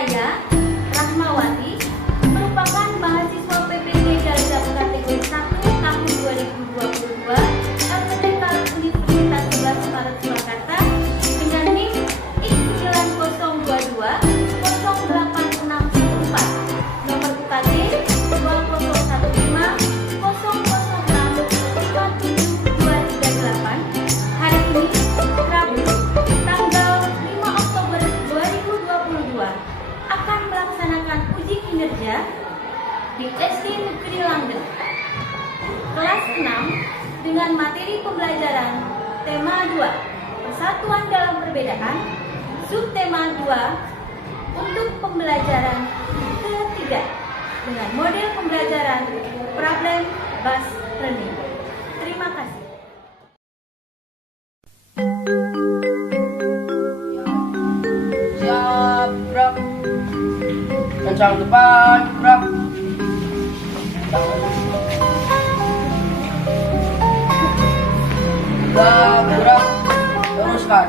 saya, Rahmawati, merupakan mahasiswa PPG Darjah kategori 1 tahun 2022 LPDK Universitas 11 Maret Surakarta dengan NIM X9022 0864, nomor UKT 2015 hari ini, Rabu, tanggal 5 Oktober 2022, akan melaksanakan uji kinerja di SD Negeri Langgeng. Kelas 6 dengan materi pembelajaran tema 2, Persatuan dalam Perbedaan, subtema 2, untuk pembelajaran ketiga dengan model pembelajaran problem based learning. Terima kasih. Siap, gerak. Kencang depan, gerak. Gerak. Teruskan.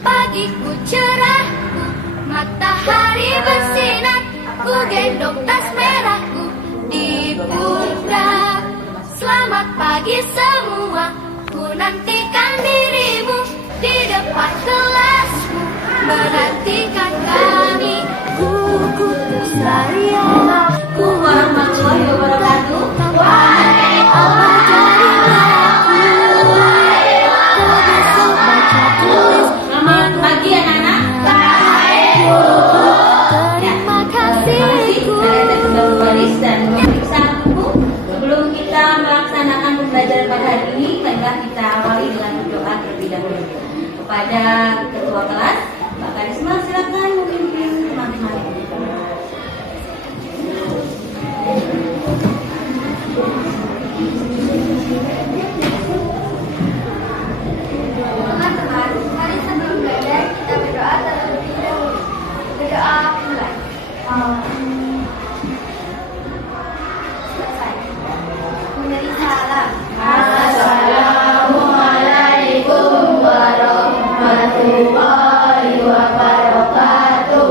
Pagiku cerah, matahari bersinar, ku gendong tas merahku di pundak. Selamat pagi semua, ku nantikan dirimu di depan kelasmu, menantikan kami. Ku Assalamualaikum warahmatullahi wabarakatuh. Selamat pagi anak-anak. Terima kasih. Saya sudah berbaris dan memeriksa buku. Sebelum kita melaksanakan pembelajaran pada hari ini, marilah kita awali dengan berdoa terlebih dahulu. Kepada ketua kelas, Pak Karisma, silakan memimpin teman-teman. Teman-teman, mari sebelum belajar kita berdoa terlebih dahulu. Berdoa mulai. Selesai. Memberi salam. Assalamualaikum warahmatullahi wabarakatuh.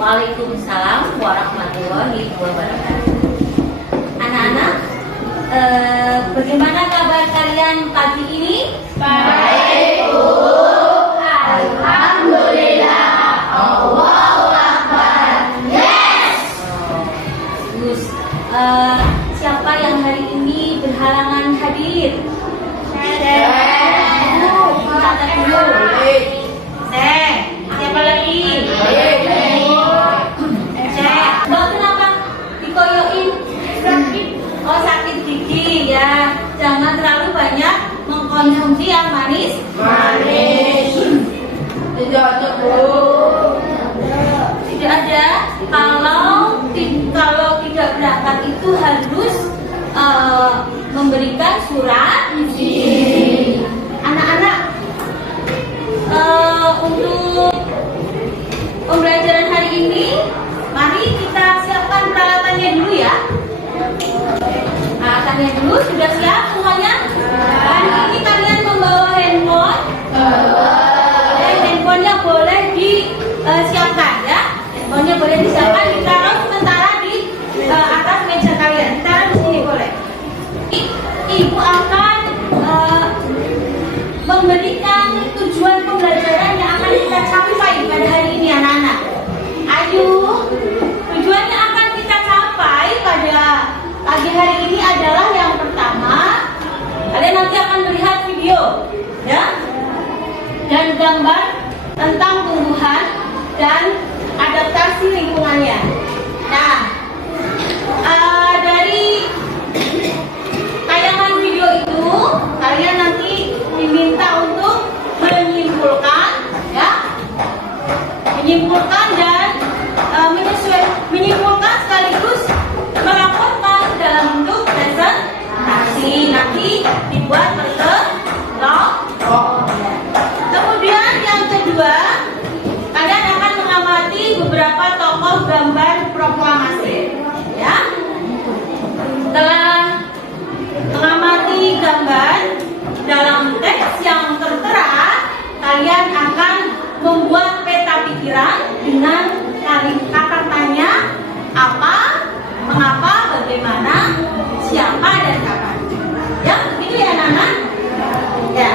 Waalaikumsalam warahmatullahi wabarakatuh. Anak-anak, bagaimana kabar kalian pagi ini? Baik, Bu. Alhamdulillah. Allahu Akbar. Yes. Bagus. Siapa yang hari ini berhalangan hadir? Kata dulu. Siapa lagi? Lo kenapa dikoyokin? Oh, sakit gigi ya. Jangan terlalu banyak mengkonsumsi yang manis. Tidak ada, Bu. Tidak ada. Kalau tidak berangkat itu harus memberikan surat izin. Anak-anak, untuk pembelajaran hari ini, mari kita siapkan peralatannya dulu ya. Peralatannya dulu sudah siap semuanya? Hari ini kalian membawa handphone. Handphonenya boleh disiapkan ya. Handphonenya boleh disiapkan, ditaruh sementara di atas meja kalian. Ditaruh di sini boleh. Ibu akan memberikan tujuan pembelajaran yang akan kita capai pada hari ini anak-anak. Ayo, tujuan yang akan kita capai pada pagi hari ini adalah yang pertama, kalian nanti akan melihat video ya, dan gambar tentang tumbuhan dan adaptasi lingkungannya. Nah, dari tayangan video itu kalian nanti diminta untuk menyimpulkan ya, menyimpulkan dan menyimpulkan sekaligus melaporkan dalam bentuk presentasi, nanti dibuat kelompok. Kemudian yang kedua, kalian akan mengamati beberapa tokoh gambar proklamasi ya. Setelah mengamati gambar dalam teks yang tertera, kalian akan membuat peta pikiran dengan kata tanya apa, mengapa, bagaimana, siapa, dan kapan. Ya, begitu ya anak-anak? Ya,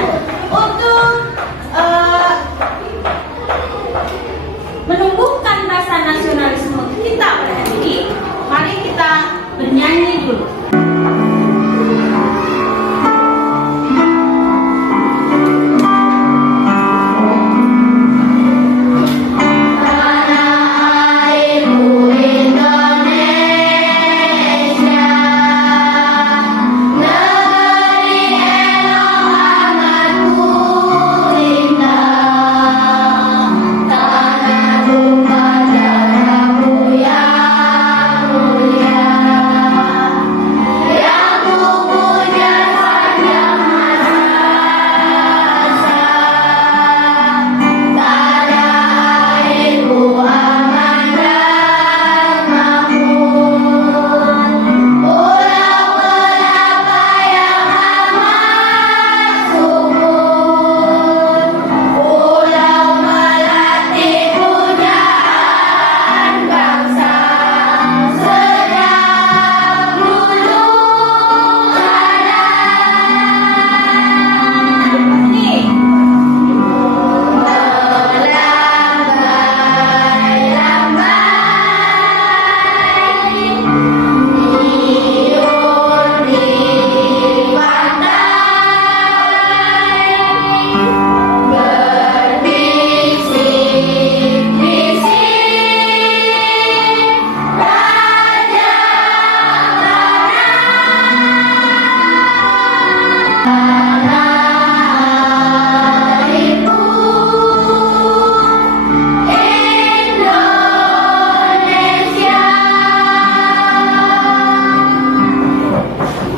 untuk menumbuhkan rasa nasionalisme kita pada hari ini, mari kita bernyanyi dulu.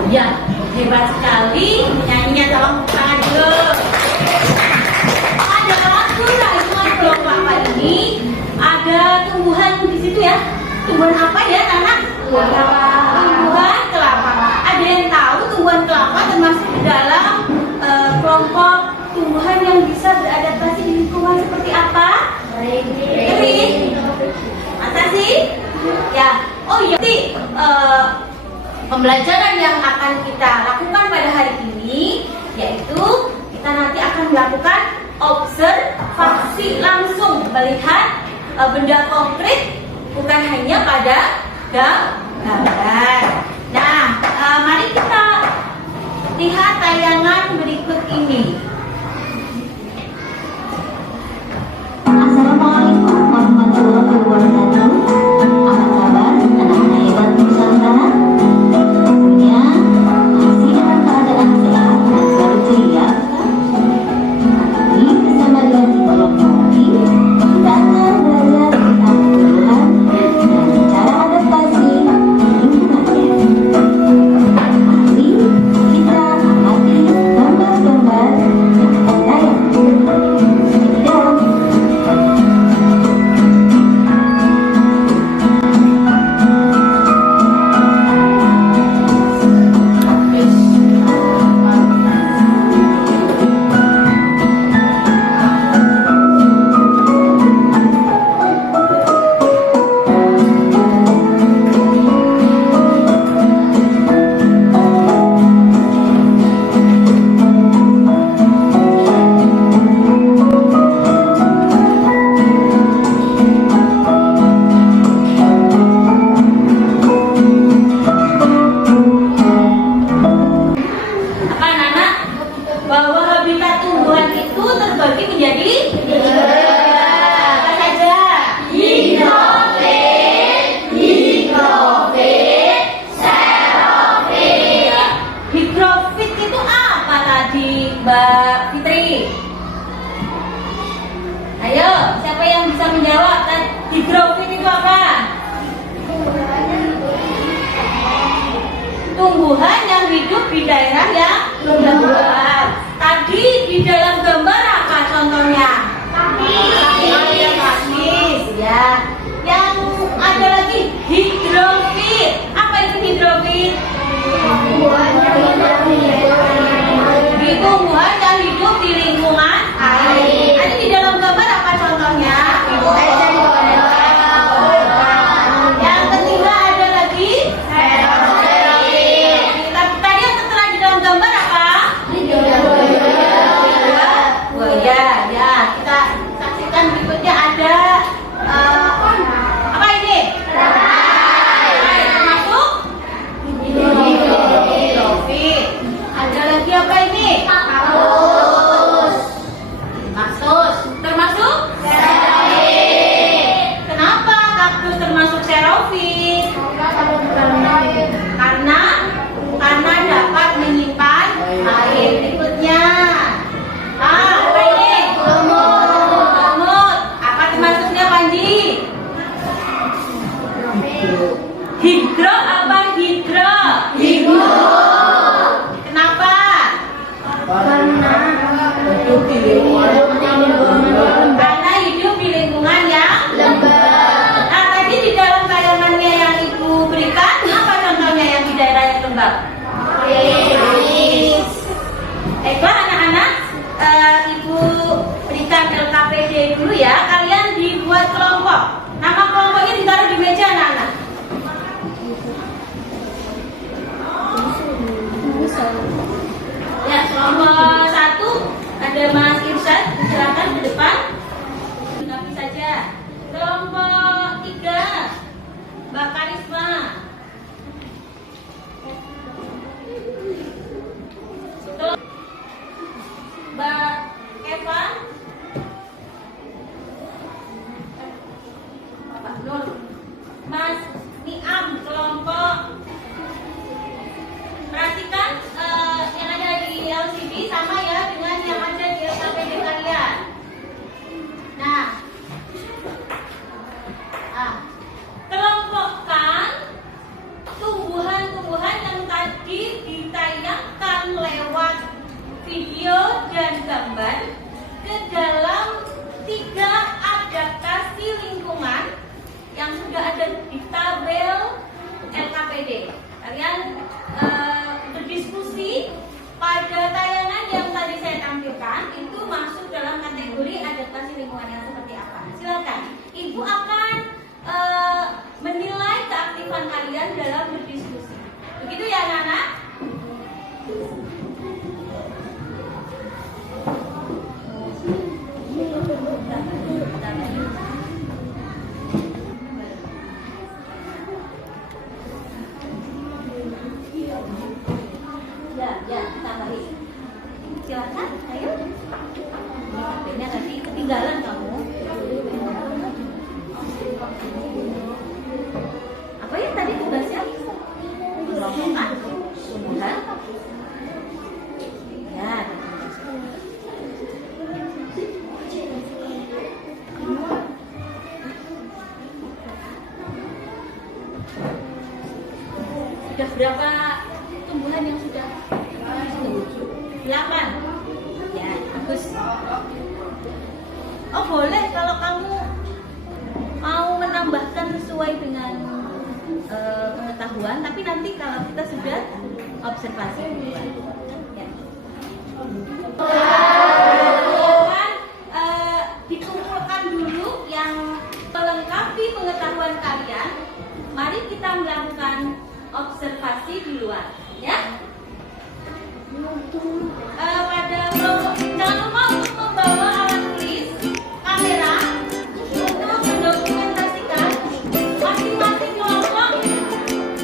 Ya, hebat sekali menyanyinya, tolong tangan dulu. Ada lagu rayuan kelompok apa ini? Ada tumbuhan di situ ya. Tumbuhan apa ya, anak? Tumbuhan kelapa. Ada yang tahu tumbuhan kelapa termasuk di dalam kelompok tumbuhan yang bisa beradaptasi di lingkungan seperti apa? Kering. Masa sih? Ya. Oh iya. Nanti pembelajaran yang akan kita lakukan pada hari ini yaitu kita nanti akan melakukan observasi langsung, melihat benda konkret bukan hanya pada gambar. Nah, mari kita lihat tayangan berikut ini. Assalamualaikum warahmatullahi wabarakatuh. Apa kabar anak-anak hebat Nusantara? Tentunya masih dalam keadaan sehat dan selalu ceria. Hari ini bersama dengan psikolog Novi, kita akan belajar tentang tumbuhan dan cara adaptasi lingkungannya. Mari kita amati gambar-gambar yang akan tayang. Tidak. Apa anak-anak? Bahwa habitat tumbuhan itu terbagi menjadi apa saja? Higrofit itu apa tadi, Mbak Fitri? Ayo, siapa yang bisa menjawab? Higrofit itu apa? Tumbuhan yang hidup di daerah yang luas. Tadi di dalam gambar apa contohnya? Kakis, ya. Yang ada lagi hidrofit. Apa itu hidrofit? Tumbuhan yang hidup di lingkungan air. Ini di dalam gambar apa contohnya? LKPD dulu ya. Kalian dibuat kelompok. Nama kelompoknya ditaruh di meja anak-anak. Ya, kelompok 1 ada Mas Irsyad, silakan ke depan. Tapi saja. Kelompok 3 Mbak Karisma. Mbak Eva. Pak Nur. Mas Niam, kelompok. Perhatikan yang ada di LCD sama ya dengan yang ada di LKPD kalian. Nah, kelompokkan tumbuhan-tumbuhan yang tadi ditayangkan lewat video dan gambar ke dalam 3 adaptasi lingkungan yang sudah ada di tabel LKPD. Kalian berdiskusi pada tayangan yang tadi saya tampilkan itu masuk dalam kategori adaptasi lingkungan yang seperti apa. Silakan, Ibu akan menilai keaktifan kalian dalam berdiskusi. Begitu ya anak-anak? Ya, tambahin. Silakan, ayo. Ini HP-nya tadi ketinggalan kamu. Apa ya tadi tugasnya? Mengelompokkan tumbuhan. Ya. Sudah berapa tumbuhan yang sudah? 8. Ya, bagus. Oh boleh kalau kamu mau menambahkan sesuai dengan pengetahuan, tapi nanti kalau kita sudah observasi duluan. Ya. Silakan dikumpulkan dulu yang melengkapi pengetahuan kalian. Mari kita melakukan observasi di luar, ya. Pada kelompok jangan lupa untuk membawa alat tulis, kamera untuk mendokumentasikan masing-masing kelompok.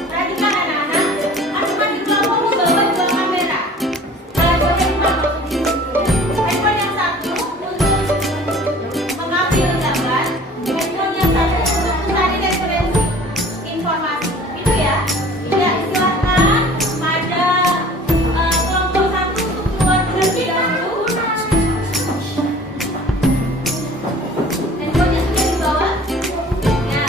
Perhatikan anak-anak, masing-masing kelompok membawa 2 kamera. Handphone yang 1 untuk mengambil gambar, handphone yang 1 untuk mencari referensi informasi. Itu ya. Ya, silakan pada kelompok 1 untuk keluar terlebih dahulu. Handphone yang sudah dibawa. Ya.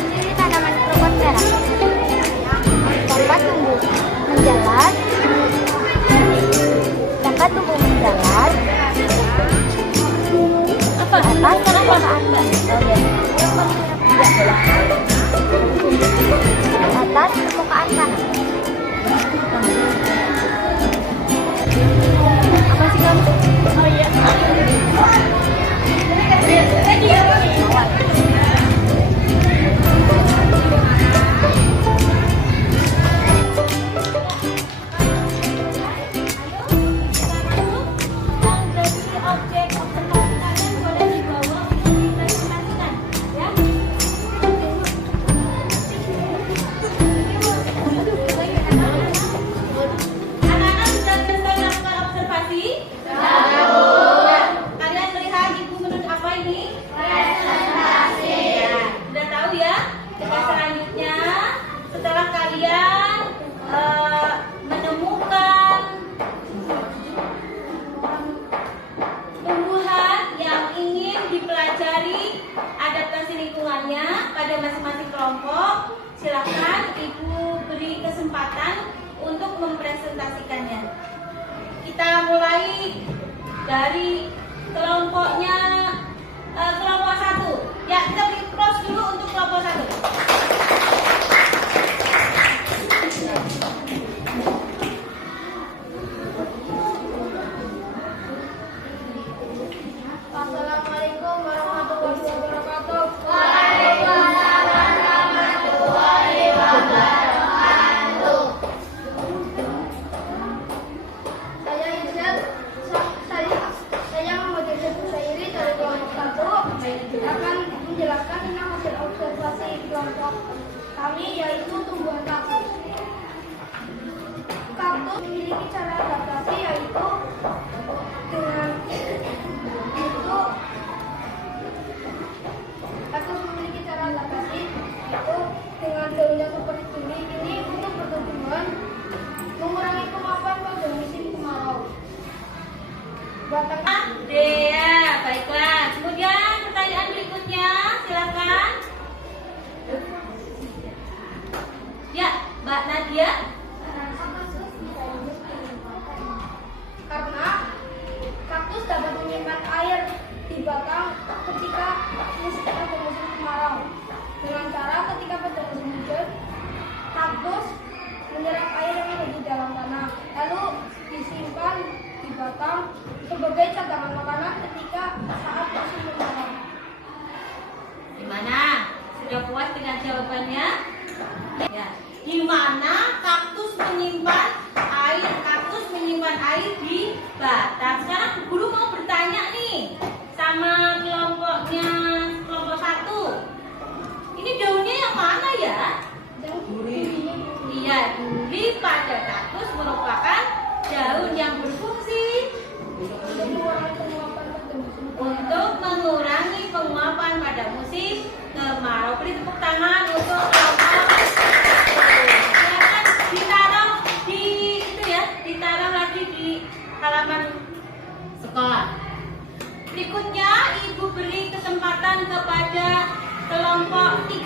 Ciri tanaman kelompok merah. Dapat tumbuh menjalar. Dapat tumbuh menjalar. Apa? Atas permukaan atas permukaan tanah. Apa sih kamu? Oh iya. Objek observasi kalian boleh dibawa untuk dipresentasikan, ya. Anak-anak sudah selesai melakukan observasi? Sudah. Kalian melihat ibu menurut apa ini? Presentasi. Ya, sudah tahu ya? Selanjutnya, setelah kalian menemukan tumbuhan yang ingin dipelajari adaptasi lingkungannya pada masing-masing kelompok, silakan ibu beri kesempatan untuk mempresentasikannya. Kita mulai dari kelompoknya kelompok 1. Ya, kita beri close dulu untuk kelompok 1. Batang Dea, baiklah. Kemudian pertanyaan berikutnya, silakan. Ya, Mbak Nadia. karena kaktus dapat menyimpan air di batang ketika pada musim kemarau. Dengan cara ketika pada musim hujan, kaktus menyerap air yang ada di dalam tanah, lalu disimpan di batang sebagai cadangan makanan ketika saat musim kemarau. Gimana? Sudah puas dengan jawabannya? Ya. Di mana kaktus menyimpan air? Kaktus menyimpan air di batang. Sekarang guru mau bertanya nih sama kelompok 1. Ini daunnya yang mana ya? Iya, duri pada kaktus merupakan daun yang berfungsi untuk mengurangi penguapan pada musim kemarau. Beri tepuk tangan untuk kelompok. Silakan ditaruh di itu ya, ditaruh lagi di halaman sekolah. Berikutnya Ibu beri kesempatan kepada kelompok 3.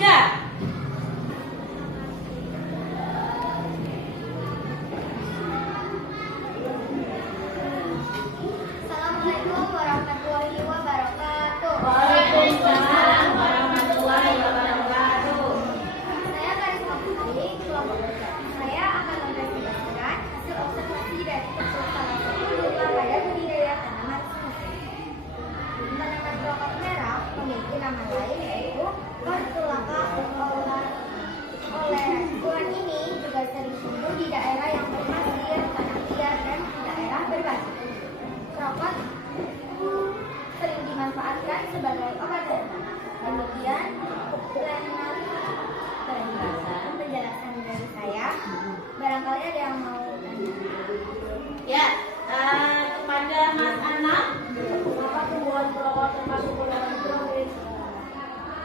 Assalamualaikum warahmatullahi wabarakatuh. Waalaikumsalam warahmatullahi wabarakatuh. Saya Karisma Putri, kelompok 3. Saya akan mempresentasikan hasil observasi dari salah satu berupa pada budidaya tanaman sungai. Tanaman brokat merah memiliki nama lain yaitu Portulaca oleracea. Ini juga sering tumbuh di daerah yang berpasir, tanah liat, dan daerah berbatu. Brokat sering dimanfaatkan sebagai obat herbal. Demikian penjelasan dari saya. Barangkali ada yang mau tanya. Ya, kepada Mas Anam. Mengapa tumbuhan brokat termasuk golongan tropis?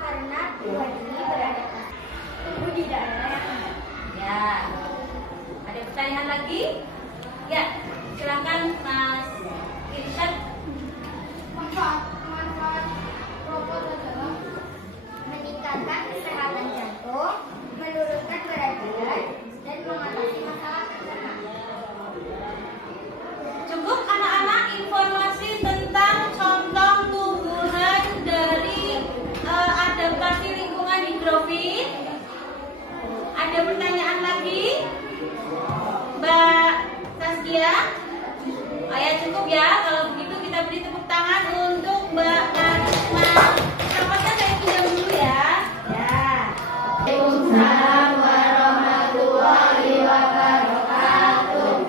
Karena tumbuhan ini beradaptasi tumbuh di daerah yang rendah. Ya. Ada pertanyaan lagi? Ya, silakan Mas Irsyad. Manfaat brokat adalah meningkatkan kesehatan jantung, menurunkan berat badan, dan mengatasi masalah pencernaan. Cukup anak-anak informasi tentang contoh tumbuhan dari adaptasi lingkungan hidrofil. Ada pertanyaan lagi? Mbak Saskia? Oh ya, cukup ya. Kalau begitu kita beri tepuk tangan untuk Mbak Karisma. Rapatnya saya pinjam dulu ya. Ya. Waalaikumsalam warahmatullahi wabarakatuh.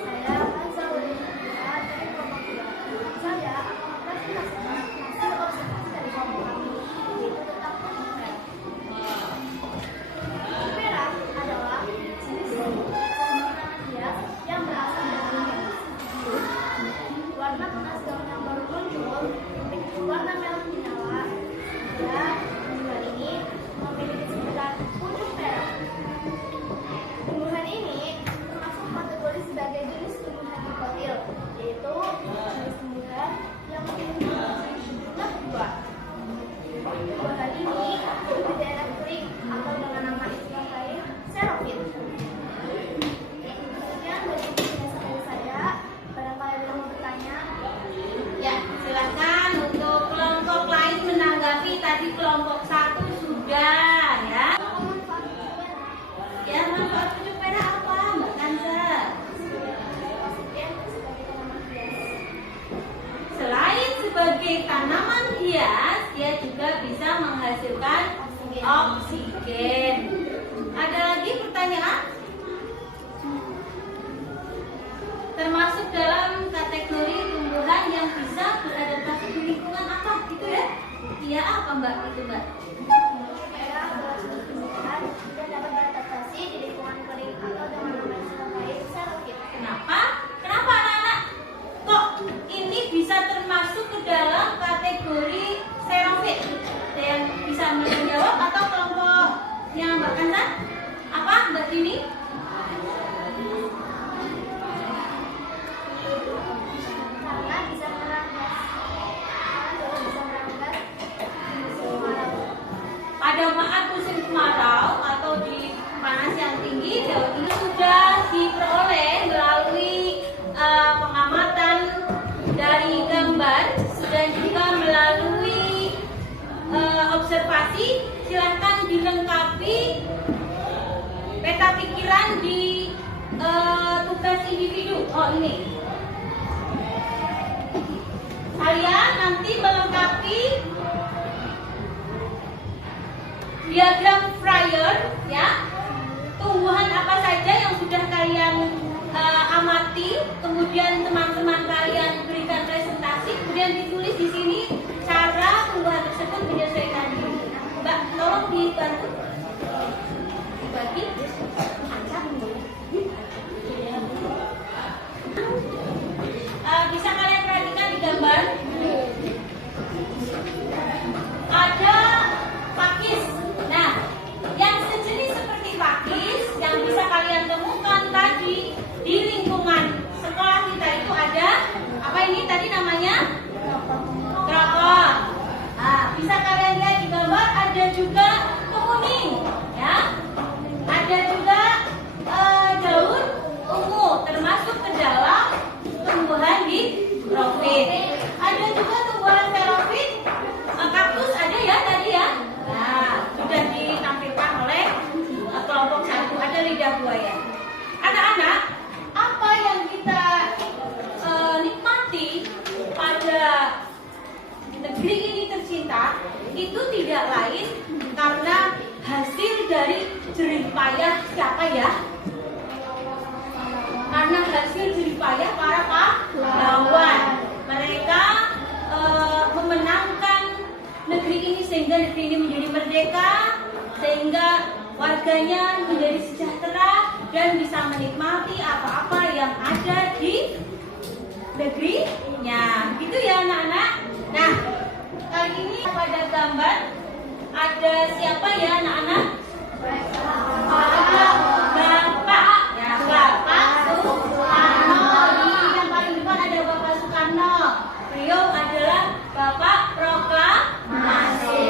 Saya akan selalu dari kelompok 3. Saya akan mempresentasikan hasil observasi dari kelompok kami, yaitu tentang putih merah. Putih merah adalah jenis tanaman hias yang berasal dari warna tunas daun yang baru muncul memiliki warna merah menyala. Dan tumbuhan ini memiliki sebutan putih merah. Tumbuhan ini termasuk kategori sebagai jenis tumbuhan dikotil, yaitu jenis tumbuhan yang memiliki jumlah buah. Tumbuhan ini tumbuh di daerah kering atau dengan nama istilah lain xerophyll. Kemudian dari penjelasan dari saya, barangkali ada yang mau bertanya. Ya, silakan untuk kelompok lain menanggapi. Tadi kelompok 1 sudah ya. Ya, manfaat pucuk merah apa, Mbak Kanza? Selain sebagai tanaman hias, dia juga bisa menghasilkan oksigen. Ada lagi pertanyaan? Termasuk dalam kategori tumbuhan yang bisa beradaptasi di lingkungan apa gitu ya? Iya, apa Mbak itu Mbak? Merah adalah jenis tumbuhan yang dapat beradaptasi di lingkungan kering atau dengan nama istilah lain xerophyll. Kenapa? Kenapa anak-anak? Kok ini bisa termasuk ke dalam kategori xerophyll? Ada yang bisa menjawab atau kelompoknya Mbak Kanza? Apa Mbak Dini? Karena bisa dilengkapi peta pikiran di tugas individu. Oh ini. Kalian nanti melengkapi diagram Fryer ya. Tumbuhan apa saja yang sudah kalian amati, kemudian teman-teman kalian berikan presentasi, kemudian ditulis di sini cara tumbuhan tersebut menyesuaikan diri. Mbak, tolong dibantu dibagi. Bisa kalian perhatikan di gambar ada pakis. Nah, yang sejenis seperti pakis yang bisa kalian temukan tadi di lingkungan sekolah kita itu ada apa ini tadi namanya? Krakot. Nah, bisa kalian lihat di gambar ada juga kemuning, ya. Ada juga daun ungu termasuk ke dalam tumbuhan hidrofit. Ada juga tumbuhan xerophyt, kaktus ada ya tadi ya. Nah, sudah ditampilkan oleh kelompok 1, ada lidah buaya. Anak-anak, apa yang kita nikmati pada negeri ini tercinta itu tidak lain karena hasil dari jerih payah siapa ya? Karena hasil jerih payah para pahlawan. Mereka memenangkan negeri ini sehingga negeri ini menjadi merdeka, sehingga warganya menjadi sejahtera dan bisa menikmati apa-apa yang ada di negerinya. Gitu ya anak-anak. Nah, kali ini pada gambar ada siapa ya anak-anak? Ada Bapak, ya Bapak Soekarno. Yang paling depan ada Bapak Soekarno. Beliau adalah Bapak Proklamasi.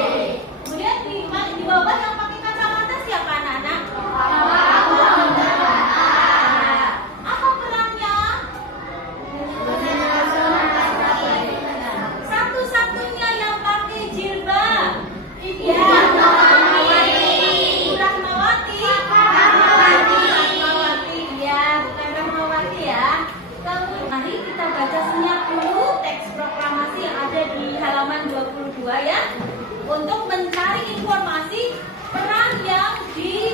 Kemudian di bawah yang pakai kacamata siapa anak-anak? Apa perannya? Satu-satunya yang pakai jilbab. Ya, Rahmawati. Ya, bukan Rahmawati ya. Mari kita baca senyap dulu teks proklamasi yang ada di halaman 22 ya. Untuk mencari informasi peran yang diberikan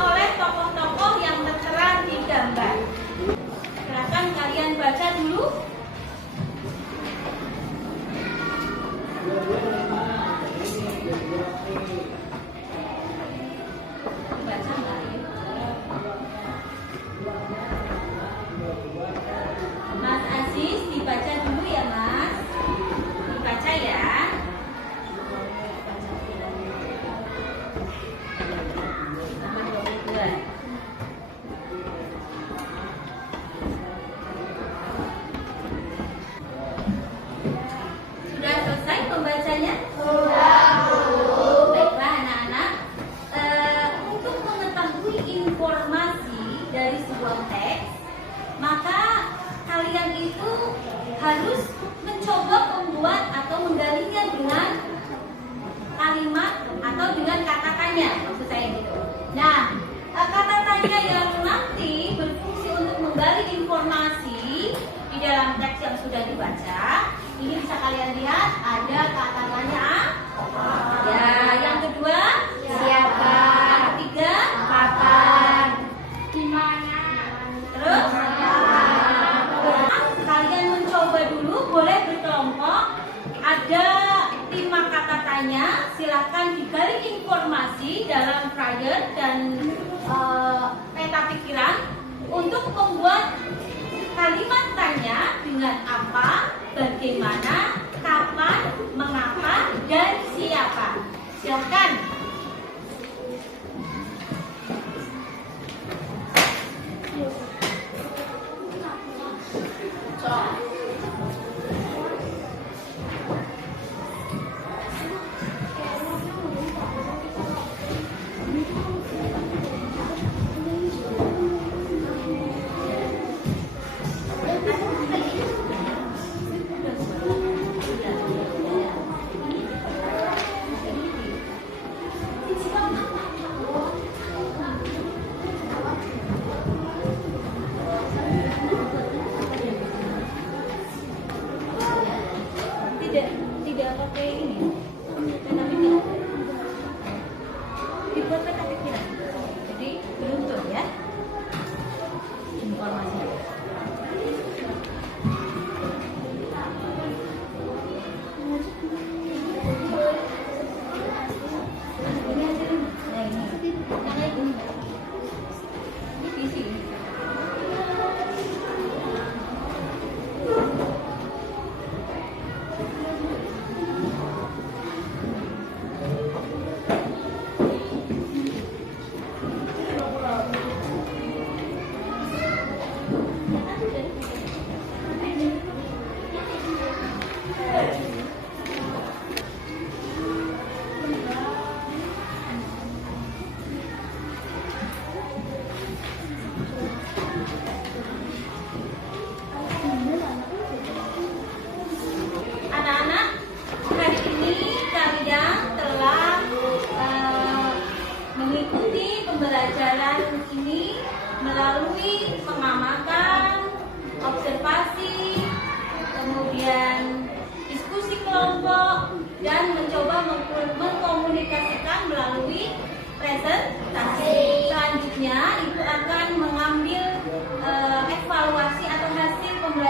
oleh tokoh-tokoh yang tertera di gambar. Silakan kalian baca dulu. Baca nggak ya? Mas Aziz dibaca dulu ya Mas. Dibaca ya. Nomor 22. Sudah selesai pembacanya? Baiklah anak-anak. Untuk mengetahui informasi dari sebuah teks, maka kalian itu harus mencoba membuat atau menggalinya dengan kalimat atau dengan kata-tanya, maksud saya gitu. Nah, kata-tanya yang nanti berfungsi untuk menggali informasi di dalam teks yang sudah dibaca, ini bisa kalian lihat ada kata-tanya. Ya, yang kedua siapa? Yang ketiga kapan? Di mana? Terus kalian mencoba dulu, boleh berkelompok. Ada 5 kata tanya, silahkan digali informasi dalam Fryer dan peta pikiran untuk membuat kalimat tanya dengan apa, bagaimana, kapan, mengapa, dan siapa. Silahkan.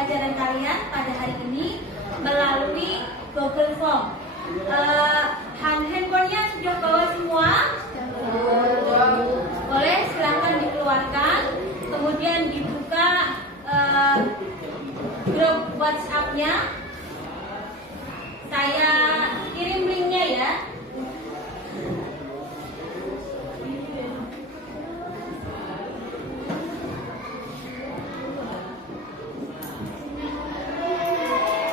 pembelajaran kalian pada hari ini melalui Google Form. Handphonenya sudah bawa semua? Boleh silahkan dikeluarkan, kemudian dibuka grup WhatsApp-nya. Saya kirim linknya ya.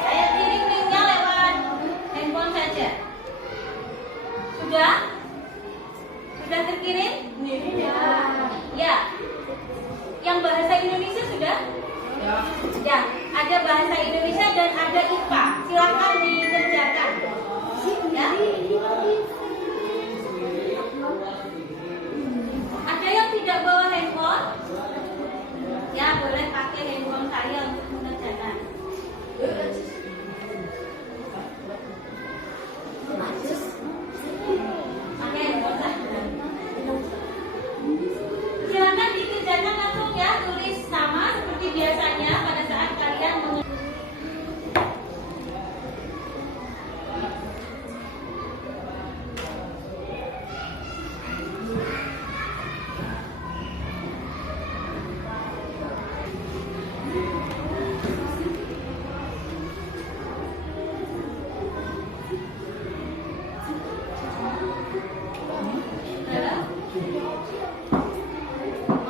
Saya kirim linknya lewat handphone saja. Sudah? Sudah terkirim? Ya. Yang bahasa Indonesia sudah? Ya. Ya, ada bahasa Indonesia dan ada IPA. Silakan dikerjakan. Ya. Ada yang tidak bawa handphone? Ya, boleh pakai handphone saya untuk mengerjakan. Pakai handphone saya. Silakan dikerjakan langsung ya, tulis sama seperti biasanya pada saat kalian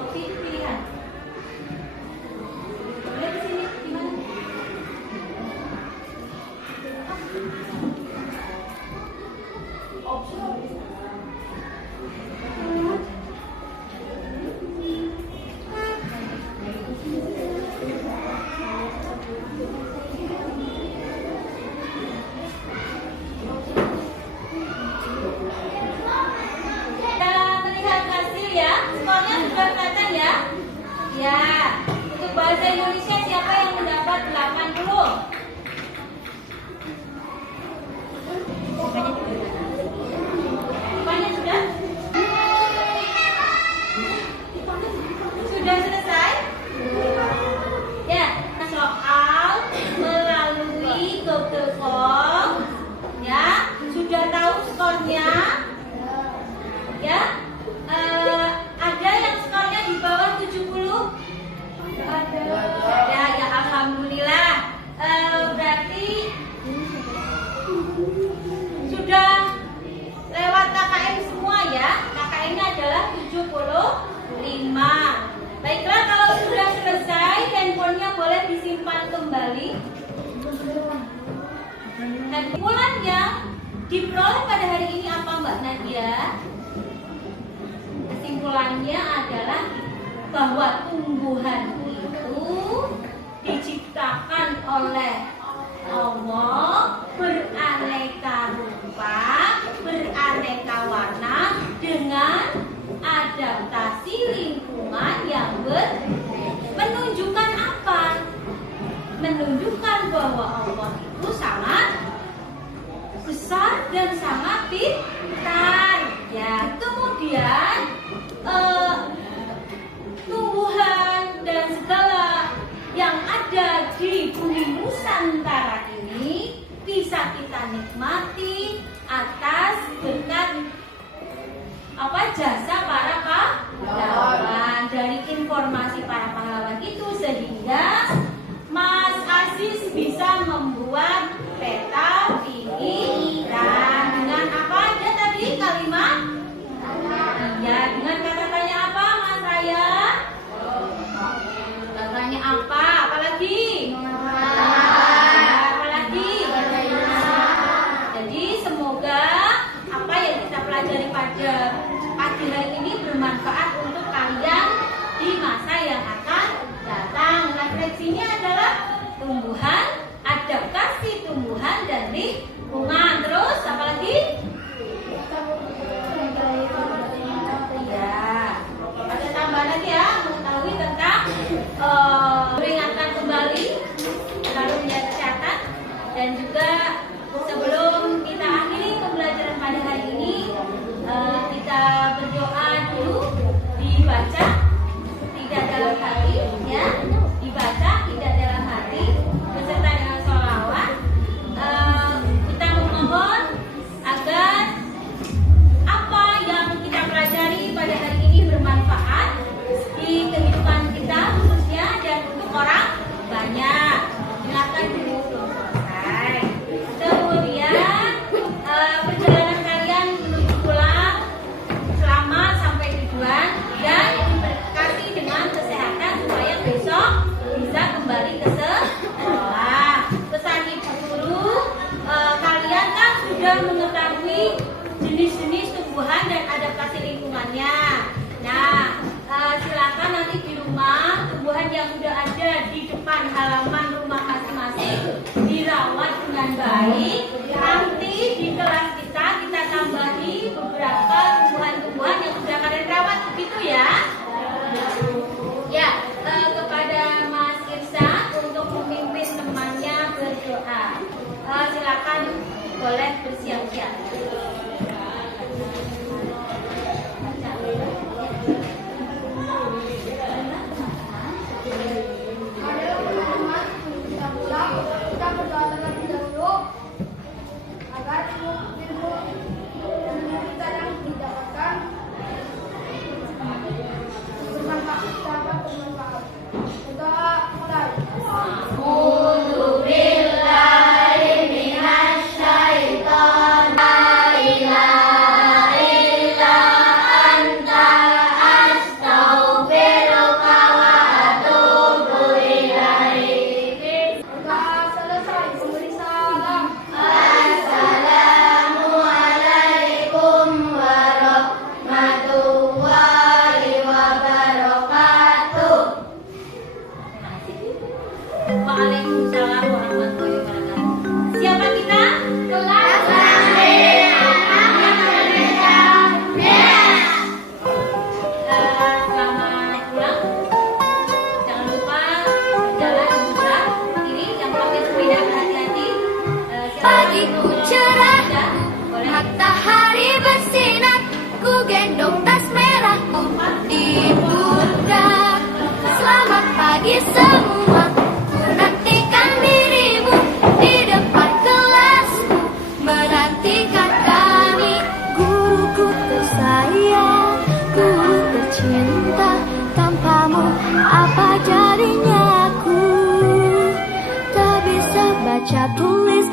opsi pilihan. Boleh ke sini gimana? Kita melihat hasil ya. Skornya sudah kelihatan ya. Ya. Untuk bahasa Indonesia siapa yang mendapat 80? Rupanya sudah? Sudah selesai? Ya, soal melalui Google Form. Ya, sudah tahu skornya? Ya, ada yang skornya di bawah 70? Ada, ya alhamdulillah. Berarti sudah lewat KKM semua ya. KKM-nya adalah 75. Baiklah, kalau sudah selesai, handphonenya boleh disimpan kembali. Dan kesimpulan yang diperoleh pada hari ini apa Mbak Nadia? Kesimpulannya adalah bahwa tumbuhan itu diciptakan oleh Allah beraneka rupa, beraneka warna dengan adaptasi lingkungan yang menunjukkan apa? Menunjukkan bahwa Allah itu sangat besar dan sangat pintar. Ya, kemudian tumbuhan dan segala yang ada di bumi Nusantara ini bisa kita nikmati atas berkat jasa para pahlawan. Dari informasi para pahlawan itu sehingga Mas Aziz bisa membuat peta pikiran dengan apa aja tadi kalimat? Ya, dengan kata-katanya apa Mas Raya? Kata-katanya apa? Apalagi? Apalagi? Jadi semoga apa yang kita pelajari pada pagi hari ini bermanfaat untuk kalian di masa yang akan datang. Refleksinya adalah tumbuhan, adaptasi tumbuhan dan lingkungan. Terus apa lagi? Ya, ada tambahan lagi ya, mengetahui tentang peringatkan kembali lalu menjaga kesehatan. Dan juga sebelum kita akhiri pembelajaran pada hari ini, kita berdoa dulu, dibaca tidak dalam hati ya, dibaca tidak dalam hati. halaman rumah masing-masing dirawat dengan baik. Nanti di kelas kita tambahi beberapa tumbuhan-tumbuhan yang sudah kalian rawat, begitu ya? Ya, kepada Mas Irsa untuk memimpin temannya berdoa. Silakan boleh bersiap-siap. Kita berdoa terlebih dahulu agar ilmu dan kita yang didapatkan bermanfaat dapat bermanfaat. Berdoa mulai. Berdoa selesai. Memberi salam. Waalaikumsalam warahmatullahi wabarakatuh. Siapa kita? Kelas Selamat pulang. Jangan lupa berjalan sebentar. Kiri yang pakai sepeda berhati-hati. Pagiku cerah, Boleh. matahari bersinar, ku gendong tas merahku di pundak. Selamat pagi semua, ku nantikan dirimu di depan kelasku, menantikan kami. Guruku tersayang, guru tercinta, tanpamu apa jadinya aku? Tak bisa baca tulis